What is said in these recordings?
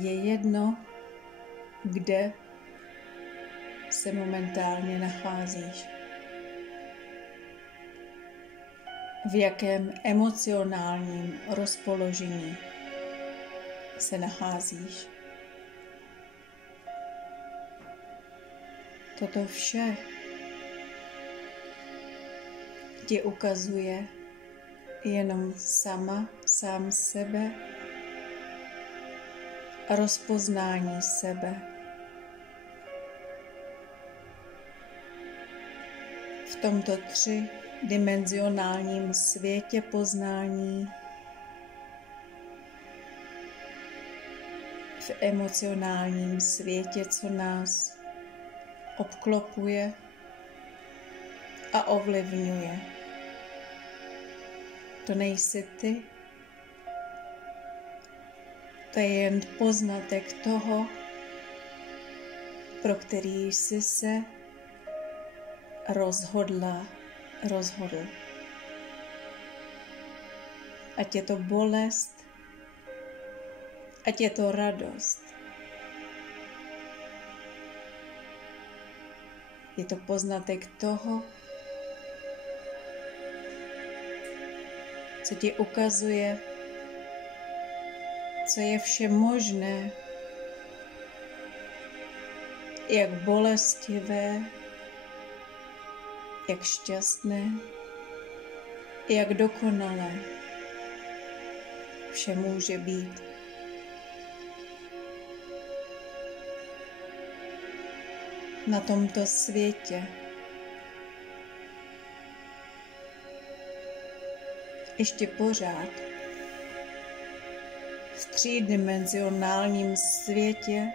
Je jedno, kde se momentálně nacházíš. V jakém emocionálním rozpoložení se nacházíš. Toto vše ti ukazuje jenom sám sebe, rozpoznání sebe. V tomto třidimenzionálním světě poznání, v emocionálním světě, co nás obklopuje a ovlivňuje. To nejsi ty, to je jen poznatek toho, pro který jsi se rozhodl. Ať je to bolest, ať je to radost. Je to poznatek toho, co ti ukazuje, co je vše možné, jak bolestivé, jak šťastné, jak dokonalé vše může být. Na tomto světě ještě pořád v třídimenzionálním světě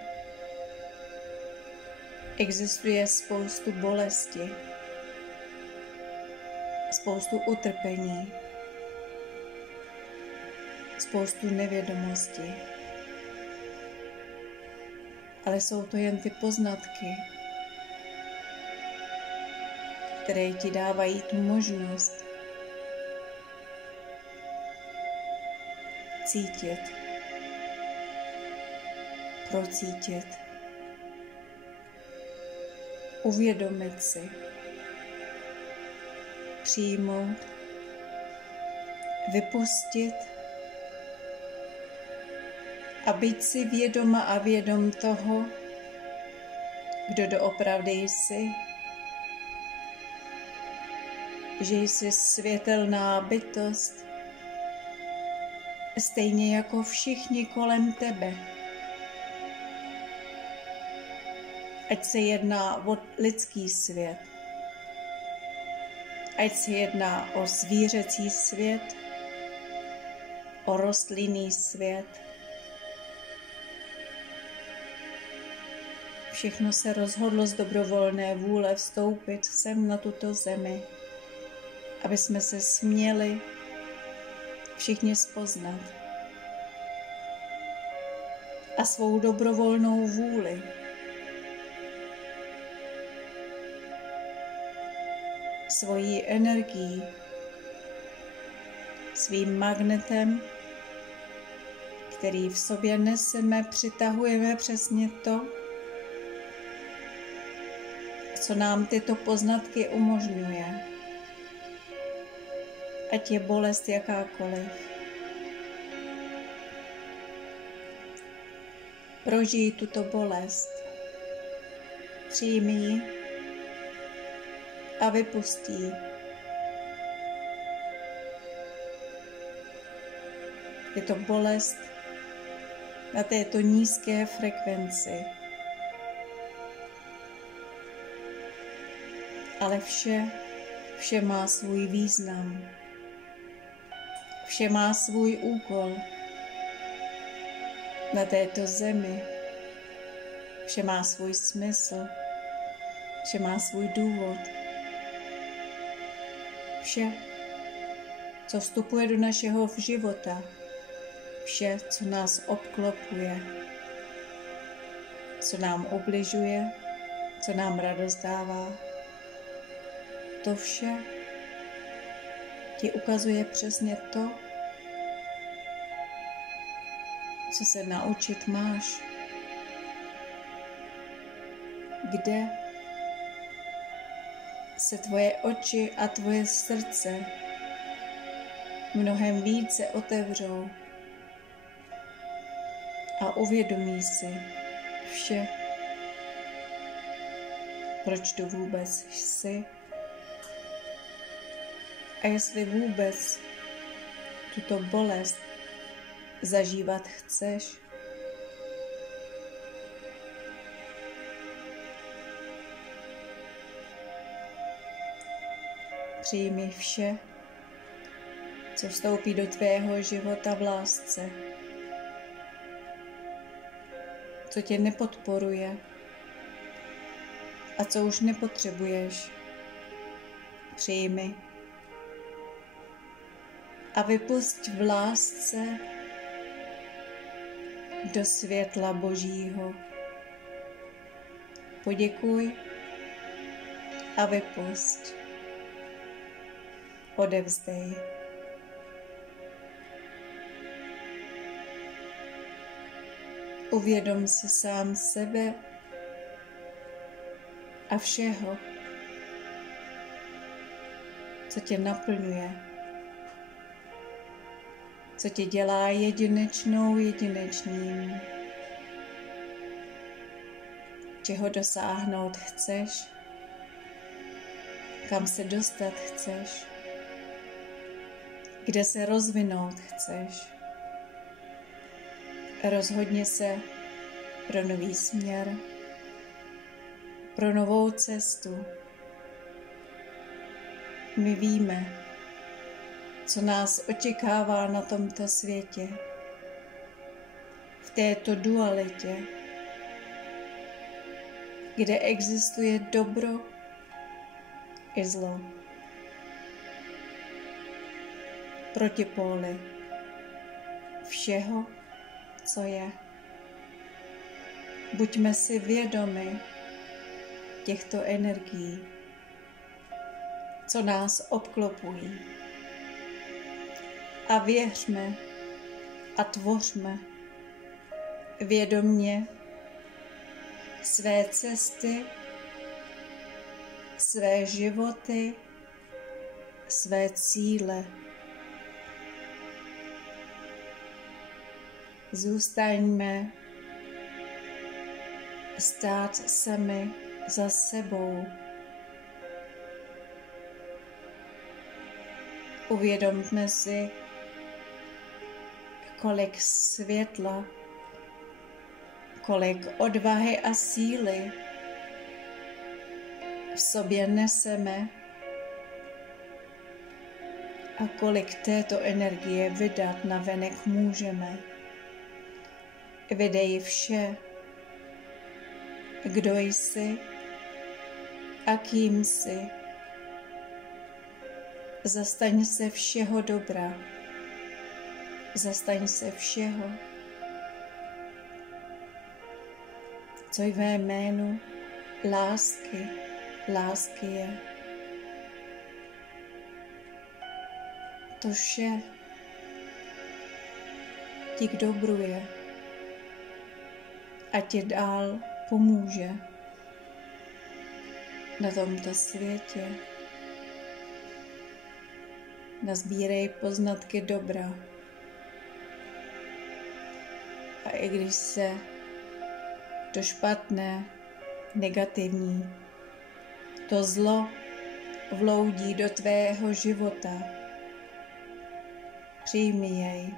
existuje spoustu bolesti, spoustu utrpení, spoustu nevědomosti. Ale jsou to jen ty poznatky, které ti dávají tu možnost cítit, procítit, uvědomit si, přijmout, vypustit a být si vědoma a vědom toho, kdo doopravdy jsi, že jsi světelná bytost, stejně jako všichni kolem tebe. Ať se jedná o lidský svět, ať se jedná o zvířecí svět, o rostlinný svět. Všechno se rozhodlo z dobrovolné vůle vstoupit sem na tuto zemi, aby jsme se směli všichni spoznat a svou dobrovolnou vůli svojí energií, svým magnetem, který v sobě neseme, přitahujeme přesně to, co nám tyto poznatky umožňuje. Ať je bolest jakákoliv. Prožij tuto bolest. Přijmi ji a vypusti ji. Je to bolest na této nízké frekvenci. Ale vše má svůj význam. Vše má svůj úkol na této zemi. Vše má svůj smysl. Vše má svůj důvod. Vše, co vstupuje do našeho života, vše, co nás obklopuje, co nám ubližuje, co nám radost dává, to vše ti ukazuje přesně to, co se naučit máš. Kde se tvoje oči a tvoje srdce mnohem více otevřou a uvědomí si vše, proč tu vůbec jsi a jestli vůbec tuto bolest zažívat chceš. Přijmi vše, co vstoupí do tvého života v lásce, co tě nepodporuje a co už nepotřebuješ. Přijmi a vypusť v lásce do světla Božího. Poděkuj a vypusť. Odevzdej. Uvědom si sám sebe a všeho, co tě naplňuje, co tě dělá jedinečným, čeho dosáhnout chceš, kam se dostat chceš, kde se rozvinout chceš. Rozhodni se pro nový směr, pro novou cestu. My víme, co nás očekává na tomto světě, v této dualitě, kde existuje dobro i zlo. Protipóly všeho, co je. Buďme si vědomi těchto energií, co nás obklopují. A věřme a tvořme vědomně své cesty, své životy, své cíle. Zůstaňme stát sami za sebou. Uvědomme si, kolik světla, kolik odvahy a síly v sobě neseme a kolik této energie vydat navenek můžeme. Vydej vše, kdo jsi a kým jsi. Zastaň se všeho dobra. Zastaň se všeho, co ve jménu lásky je. To vše ti k dobru je a ti dál pomůže na tomto světě. Nazbírej poznatky dobra. A i když se to špatné, negativní, to zlo vloudí do tvého života, přijmi jej.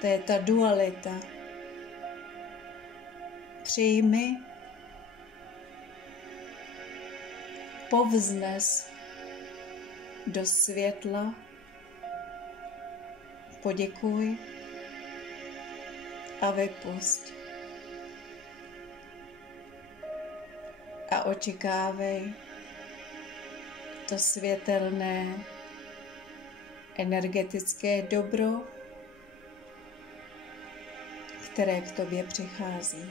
To je ta dualita. Přijmi, povznes do světla, poděkuj a vypusť. A očekávej to světelné energetické dobro, které k tobě přichází.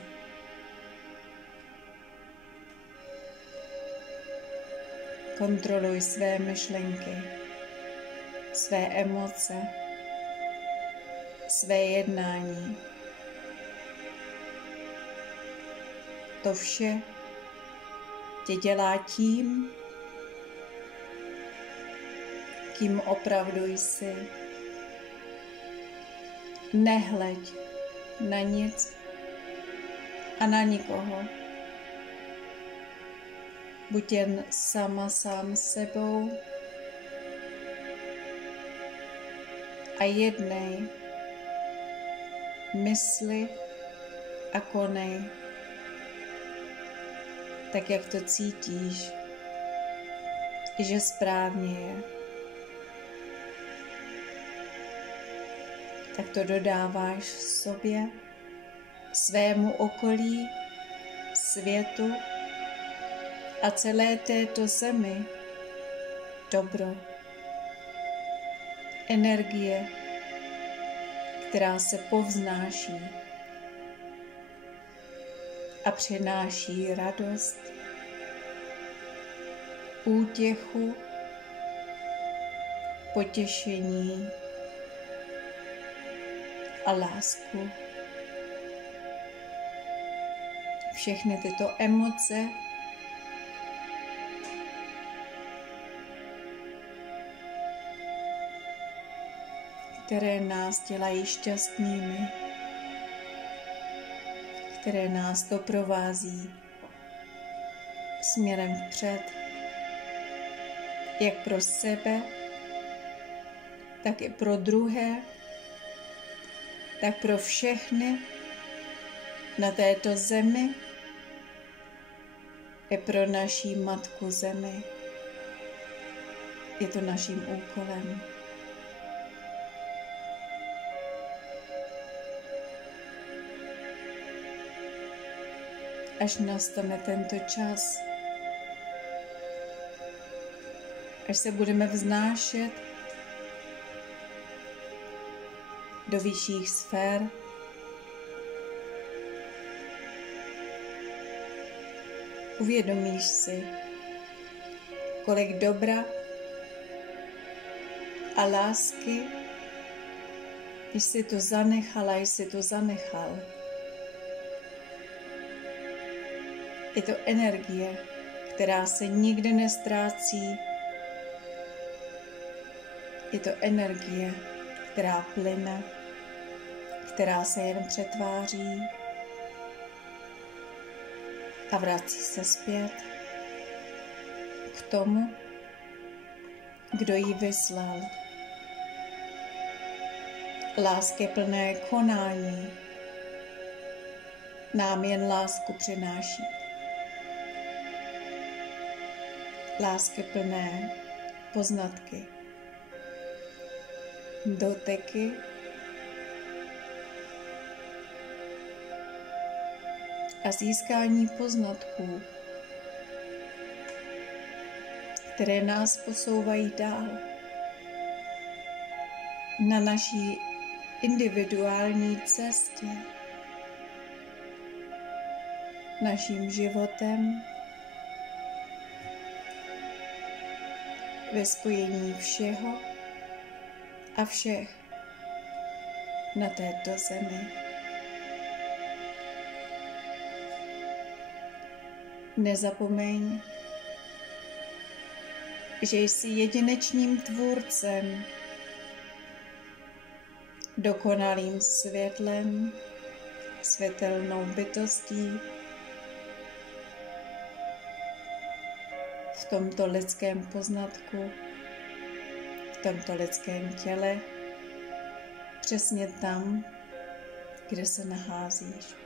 Kontroluj své myšlenky, své emoce své jednání. To vše tě dělá tím, kým opravdu jsi. Nehleď na nic a na nikoho. Buď jen sám sebou a jednej, mysli a konej, tak jak to cítíš, že správně je. Tak to dodáváš sobě, svému okolí, světu a celé této zemi dobro. Energie, která se povznáší a přináší radost, útěchu, potěšení a lásku. Všechny tyto emoce které nás dělají šťastnými, které nás doprovází směrem vpřed, jak pro sebe, tak i pro druhé, tak pro všechny na této zemi i pro naší Matku Zemi. Je to naším úkolem. Až nastane tento čas, až se budeme vznášet do vyšších sfér, uvědomíš si, kolik dobra a lásky jsi tu zanechala, jsi tu zanechal. Je to energie, která se nikdy neztrácí. Je to energie, která plyne, která se jen přetváří a vrací se zpět k tomu, kdo ji vyslal. Láskyplné konání nám jen lásku přináší. Láskyplné poznatky, doteky a získání poznatků, které nás posouvají dál na naší individuální cestě, naším životem, ve spojení všeho a všech na této zemi. Nezapomeň, že jsi jedinečným tvůrcem, dokonalým světlem, světelnou bytostí v tomto lidském poznatku, v tomto lidském těle, přesně tam, kde se nacházíš.